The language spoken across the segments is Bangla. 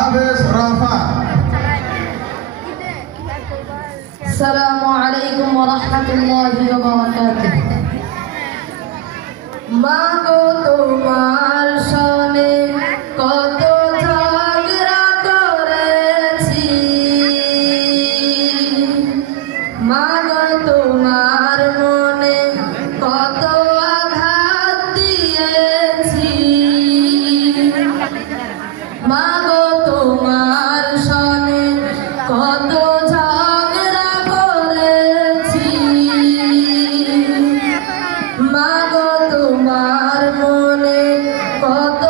পারভেজ রাফা। আসসালামু আলাইকুম ওয়া রাহমাতুল্লাহি ওয়া বারাকাতুহু। মা গো তোমার সনে কত ঝগড়া করেছি, মা গো তোমার মনে কত আঘাত দিয়েছি, মা গো তোমার সনে কত ঝগড়া করেছি, মা গো তোমার মনে কত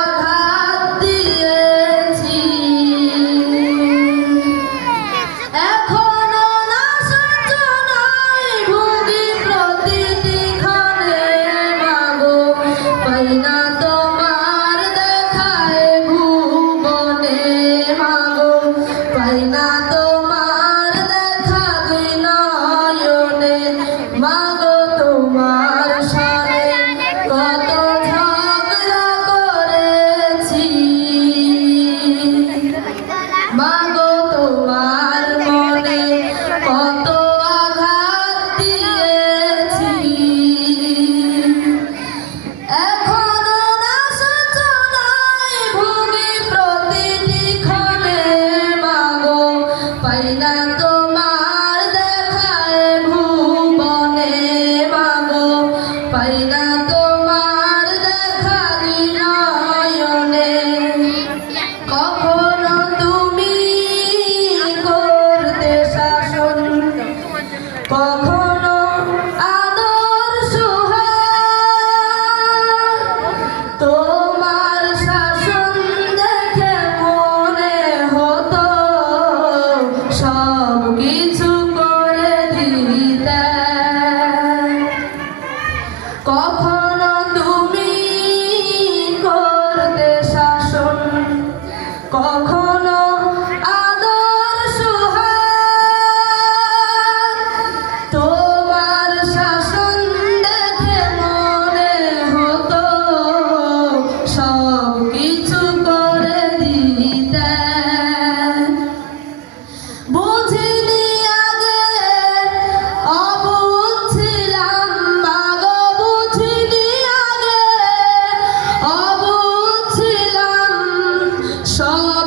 আঘাত দিয়েছি। এখনো না সহ্য নয় ভুগি প্রতিটি ক্ষণে, মা গো পাই না তোমার দেখায় ভুবনে, মা গো পাই না তোমার দেখা দুই নয়নে, মা গো তোমার সনে কত ঝগড়া করেছি, মা গো তোমার মনে কত আঘাত দিয়েছি। এখনো না সহ্য নয় ভুগি প্রতিটি ক্ষণে, মা গো পাই না তোমার দেখায় ভুবনে, মা গো পাই না তোমার দেখা দুই নয়নে। কখনো তুমি করতে শাসন, কখনো আদর সোহাগ, তোমার শাসন দেখে মনে হতো সব কিছু করে দিতে। কখনো তুমি করতে শাসন, কখনো আদর সোহাগ, তোমার শাসন দেখে মনে হতো সব কিছু করে দিতে। বুঝিনি আগে অবুঝ ছিলাম, মা গো বুঝিনি আগে অবুঝ ছিলাম, সব